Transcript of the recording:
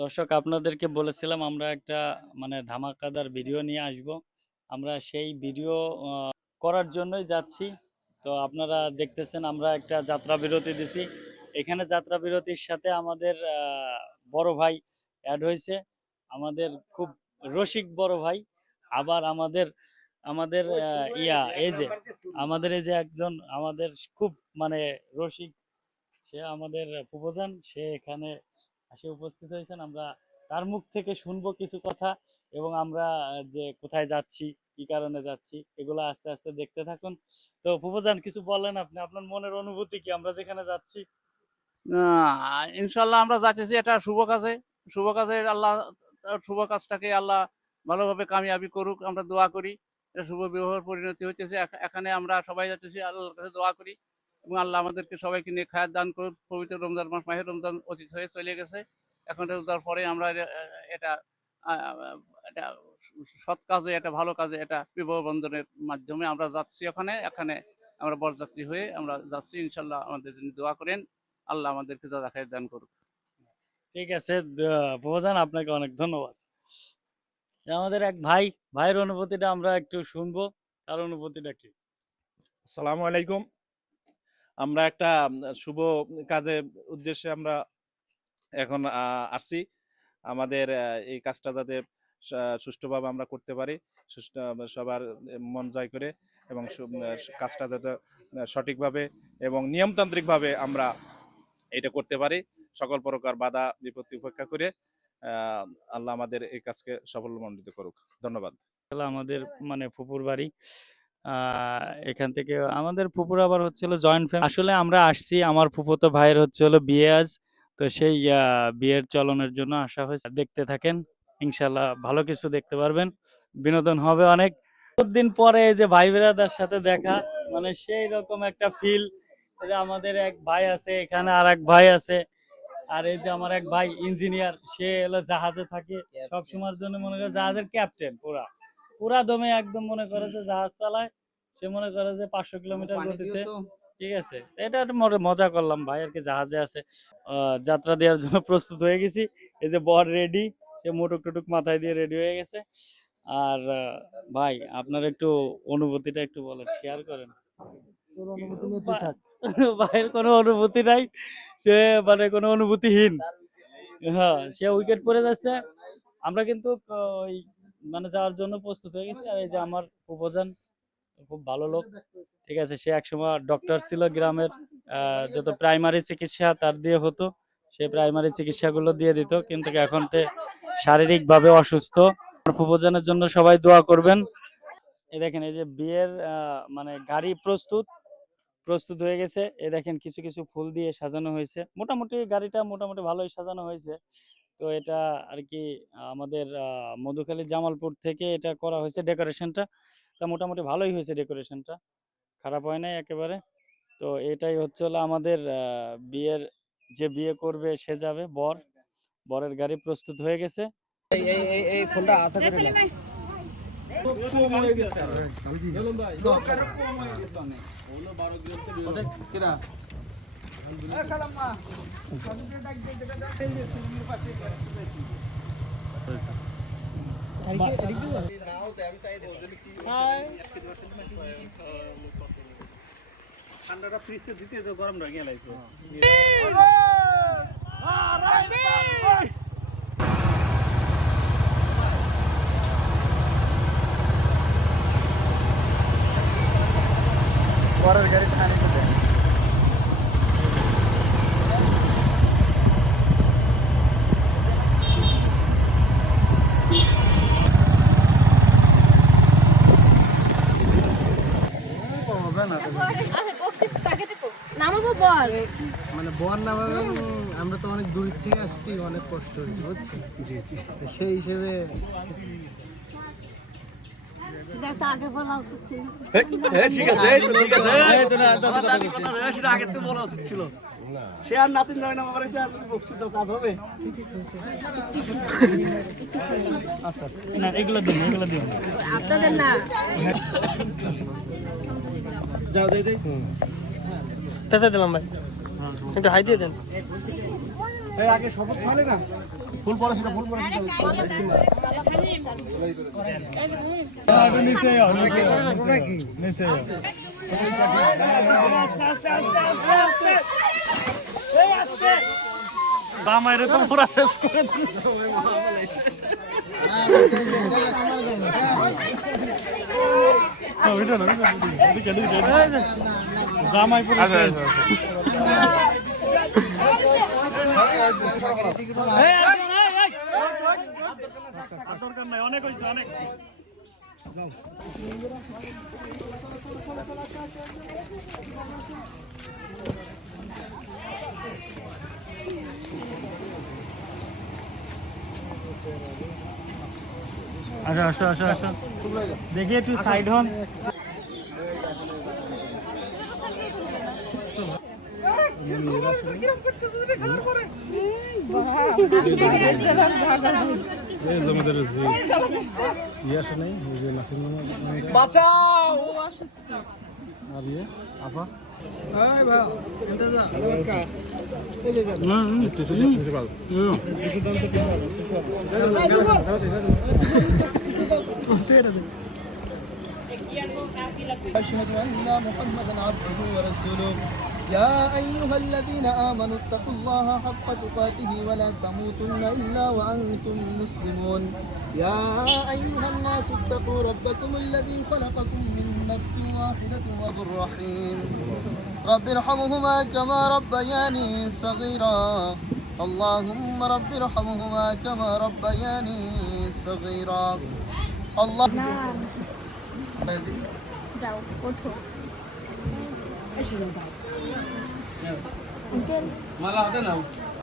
দর্শক আপনাদেরকে বলেছিলাম আমরা একটা ধামাকাদার ভিডিও নিয়ে আসব। আমরা সেই ভিডিও করার জন্যই যাচ্ছি। তো আপনারা দেখতেছেন আমরা একটা যাত্রা বিরতি দিছি। এখানে যাত্রা বিরতির সাথে আমাদের বড় ভাই অ্যাড হয়েছে, আমাদের খুব রসিক বড় ভাই। আবার আমাদের আমাদের এই যে একজন আমাদের খুব রসিক, সে আমাদের ফুফোজান, সে এখানে এসে উপস্থিত হয়েছেন। আমরা তার মুখ থেকে শুনবো কিছু কথা, এবং আমরা যে কোথায় যাচ্ছি, কি কারণে যাচ্ছি, এগুলো আস্তে আস্তে দেখতে থাকুন। তো ফুফোজান, কিছু বলেন আপনি, আপনার মনের অনুভূতি কি আমরা যেখানে যাচ্ছি? ইনশাল্লাহ আমরা যাচ্ছি এটা শুভ কাজে। শুভ কাজে আল্লাহ শুভ কাজটাকে আল্লাহ ভালোভাবে কামিয়াবি করুক, আমরা দোয়া করি। এটা শুভ বিবাহের পরিণতি হচ্ছে। এখানে আমরা সবাই যাচ্ছি, আল্লাহর কাছে দোয়া করি এবং আল্লাহ আমাদেরকে সবাইকে নিয়ে খায়াত দান করুক। পবিত্র রমজান মাস, মাহে রমজান অতীত হয়ে চলে গেছে। এখন রোজার পরে আমরা এটা এটা সৎ কাজে, এটা ভালো কাজে, এটা বিবাহ বন্ধনের মাধ্যমে আমরা যাচ্ছি। এখানে এখানে আমরা বরযাত্রী হয়ে আমরা যাচ্ছি। ইনশাল্লাহ আমাদের জন্য দোয়া করেন, আল্লাহ আমাদেরকে যা দেখায় দান করুক। ঠিক আছে ফুফোজান, আপনাকে অনেক ধন্যবাদ। আমাদের এক ভাইয়ের অনুভূতিটা আমরা একটু শুনবো, তার অনুভূতিটা কি। আসসালামু আলাইকুম। আমরা একটা শুভ কাজে উদ্দেশ্যে আমরা এখন আসছি। আমাদের এই কাজটা যাতে সুষ্ঠুভাবে আমরা করতে পারি, সবার মন জয় করে, এবং কাজটা যাতে সঠিকভাবে এবং নিয়মতান্ত্রিকভাবে আমরা এটা করতে পারি, সকল প্রকার বাধা বিপত্তি উপেক্ষা করে আল্লাহ আমাদের এই কাজকে সাফল্যমণ্ডিত করুক। ধন্যবাদ। আমাদের ফুপুর বাড়ি, এখান থেকে আমাদের ফুপুর আবার হচ্ছিল জয়েন্ট ফ্যামিলি। আসলে আমরা আসছি, আমার ফুপুতো ভাইয়ের হলো বিয়ে আজ। তো সেই বিয়ের চলনের জন্য আসা হয়েছে। দেখতে থাকেন, ইনশাল্লাহ ভালো কিছু দেখতে পারবেন, বিনোদন হবে অনেক। দিন পরে এই যে ভাই বেরাদার সাথে দেখা, সেই রকম একটা ফিল। আমাদের এক ভাই আছে এখানে, আর এক ভাই আছে, আর এই যে আমার এক ভাই ইঞ্জিনিয়ার, সে হলো জাহাজে থাকে সব সময়ের জন্য, মনে করে জাহাজের ক্যাপ্টেন, পুরা পুরা দমে একদম মনে করে যে জাহাজ চালায়। সে মনে করে যে 500 কিলোমিটার গতিতে। ঠিক আছে, এটা একটা মজা করলাম, ভাই আর কি জাহাজে আছে। যাত্রা দেওয়ার জন্য প্রস্তুত হয়ে গেছি। এই যে বর রেডি, সে মোটক টুটুক মাথায় দিয়ে রেডি হয়ে গেছে। আর ভাই, আপনার একটু অনুভূতিটা একটু বলেন, শেয়ার করেন। ভাইয়ের কোনো অনুভূতি নাই, সে কোনো অনুভূতিহীন। হ্যাঁ, সে উইকেট পড়ে যাচ্ছে। আমরা কিন্তু ওই যাওয়ার জন্য প্রস্তুত হয়ে গেছি। আর এই যে আমার উপজান, খুব ভালো লোক। ঠিক আছে, সে একসময় ডক্টর ছিল গ্রামের। যত প্রাইমারি চিকিৎসা তার দিয়ে হতো, সে প্রাইমারি চিকিৎসাগুলো দিয়ে দিত, কিন্তু এখন শারীরিক ভাবে অসুস্থ। উপজানের জন্য সবাই দোয়া করবেন। এই দেখেন, এই যে বিয়ের গাড়ি প্রস্তুত হয়ে গেছে। এই দেখেন, কিছু কিছু ফুল দিয়ে সাজানো হয়েছে। মোটামুটি গাড়িটা মোটামুটি ভালোই সাজানো হয়েছে। তো এটা আর কি আমাদের মধুখালী জামালপুর থেকে এটা করা হয়েছে ডেকোরেশনটা। তা মোটামুটি ভালোই হয়েছে ডেকোরেশনটা, খারাপ হয় নাই একেবারে। তো এটাই হলো আমাদের বিয়ের, যে বিয়ে করবে সে যাবে, বরের গাড়ি প্রস্তুত হয়ে গেছে। এই ফোনটা হাতে করে নে। ঠান্ডাটা ফ্রিজে দিতে গরম রয়ে গেল। বরের গাড়ি খানি করে দেন। বর নামাবে, আমরা তো অনেক দূর থেকে আসছি, অনেক কষ্ট হয়েছে বুঝছেন। সেই হিসেবে সেটা আগে তো বলা উচিত ছিল। সে আর নাতিন নয় না, আমার বকছি তো কাজ হবে। এগুলো দিন আপনাদের না যাও দিই দিলাম ভাই, একটু হাই দিয়ে দেন। আগে শপথ মানে না। দামাইরে তো পুরা শেষ করে জামাই পুরো শেষ। দরকার নাই, অনেক হয়েছে অনেক। আসো আসো আসো আসো, দেখি একটু সাইড হন। أشهد أن محمدا عبده ورسوله يا أيها الذين آمنوا اتقوا الله حق تقاته ولا تموتن إلا وأنتم مسلمون يا أيها الناس اتقوا ربكم الذي خلقكم من نفس واحدة وهو الرحيم رب ارحمهما كما ربياني صغيرا اللهم رب ارحمهما كما ربياني صغيرا الله যাও ওঠো মালা হাতে নাও